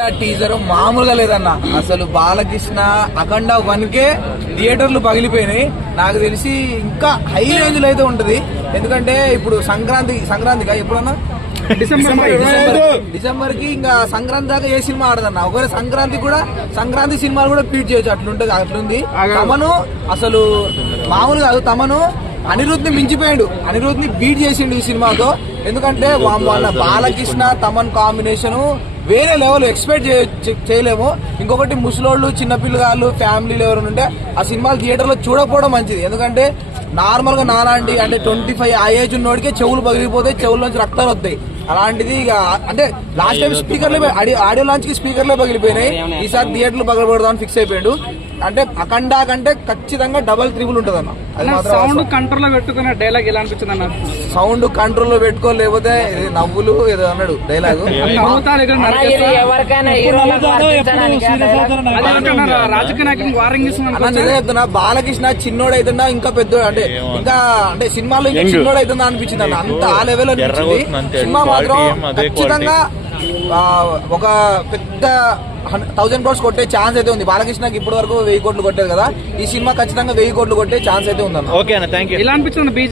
అఖండ teaser మామూలుగా లేదన్న. అసలు బాలకృష్ణ అఖండ 1కే థియేటర్లు పగిలిపోయినాయి. నాకు తెలిసి ఇంకా హై రేంజ్ లో అయితే ఉంటది. ఎందుకంటే ఇప్పుడు సంక్రాంతిగా ఎప్పుడన్నా డిసెంబర్ కి ఇంకా సంక్రాంతి దాకా ఏ సినిమా ఆడదన్న. ఒకవేళ సంక్రాంతి సినిమాలు కూడా ట్వీట్ చేయొచ్చు, అట్లుంది. తమను అసలు మామూలు కాదు, తమను అనిరుద్ధ్ ని మించిపోయాడు, అనిరుద్ధ్ ని బీట్ చేసిండు ఈ సినిమాతో. ఎందుకంటే బాలకృష్ణ తమన్ కాంబినేషన్ వేరే లెవెల్, ఎక్స్పెక్ట్ చేయలేము. ఇంకొకటి ముసలోళ్ళు, చిన్నపిల్లగాళ్ళు, ఫ్యామిలీలు ఎవరు ఉంటే ఆ సినిమాలు థియేటర్ లో చూడకపోవడం మంచిది. ఎందుకంటే నార్మల్ గా నాలాంటి అంటే 25 ఆ ఏజ్ ఉన్నోడికే చెవులు పగిలిపోతాయి, చెవుల నుంచి రక్తాలు వస్తాయి. అలాంటిది ఇక అంటే లాస్ట్ టైం స్పీకర్లే ఆడియో లాంచ్ కి స్పీకర్లే పగిలిపోయినాయి. ఈసారి థియేటర్లు పగలబడదామని ఫిక్స్ అయిపోయాడు. అంటే అఖండ కంటే ఖచ్చితంగా డబల్ త్రిబుల్ ఉంటది అన్న. సౌండ్ కంట్రోల్ లో పెట్టుకున్న డైలాగ్ ఎలా అనిపించింది అన్న? సౌండ్ కంట్రోల్ లో పెట్టుకోలేకపోతే నవ్వులు ఏదో అన్నాడు డైలాగ్. చెప్తున్నా, బాలకృష్ణ చిన్నోడు అవుతుందా ఇంకా పెద్ద అంటే సినిమాలో ఇంకా చిన్నోడు అవుతుందా అనిపించింది అన్న. అంత ఆ లెవెల్ అనిపించింది. సినిమా మాత్రం ఖచ్చితంగా ఒక పెద్ద 1000 crores కొట్టే ఛాన్స్ అయితే ఉంది. బాలకృష్ణకి ఇప్పటి వరకు 1000 కోట్లు కొట్టారు కదా, ఈ సినిమా ఖచ్చితంగా 1000 కోట్లు కొట్టే ఛాన్స్ అయితే ఉందన్న. ఓకే అన్న, థాంక్యూ. ఎలా అనిపించింది?